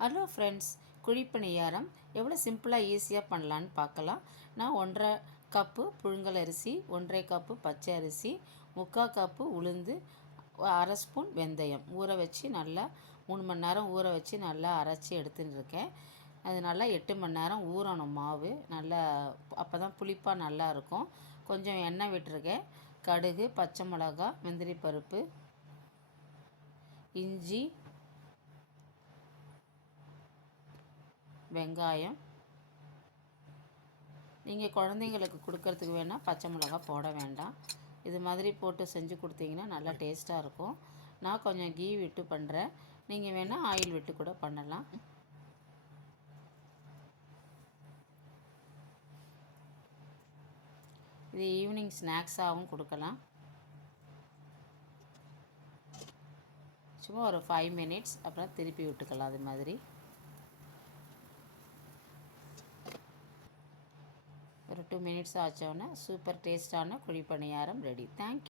Hello friends, குழிப்பணியாரம் எவ்வளோ சிம்பிளாக ஈஸியாக பண்ணலான்னு பார்க்கலாம். நான் 1½ கப்பு புழுங்கல் அரிசி, 1½ கப்பு பச்சை அரிசி, 3/4 கப்பு உளுந்து, 1/2 ஸ்பூன் வெந்தயம் ஊற வச்சு நல்லா 3 மணி நேரம் ஊற வச்சு நல்லா அரைச்சி எடுத்துன்னு இருக்கேன். அது நல்லா 8 மணி நேரம் ஊறணும் மாவு. நல்லா அப்போ தான் புளிப்பாக நல்லா இருக்கும். கொஞ்சம் எண்ணெய் விட்டுருக்கேன். கடுகு, பச்சை மிளகா, முந்திரி பருப்பு, இஞ்சி, வெங்காயம். நீங்கள் குழந்தைங்களுக்கு கொடுக்கறதுக்கு வேணால் பச்சை மிளகா போட வேண்டாம். இது மாதிரி போட்டு செஞ்சு கொடுத்தீங்கன்னா நல்லா டேஸ்ட்டாக இருக்கும். நான் கொஞ்சம் கீ விட்டு பண்ணுறேன். நீங்கள் வேணால் ஆயில் விட்டு கூட பண்ணலாம். இது ஈவினிங் ஸ்நாக்ஸாகவும் கொடுக்கலாம். சும்மா ஒரு 5 மினிட்ஸ் அப்புறம் திருப்பி விட்டுக்கலாம். அது மாதிரி ஒரு 2 மினிட்ஸ் ஆச்சோன்னே சூப்பர் டேஸ்டான குழிப்பணியாரம் ரெடி. தேங்க்யூ.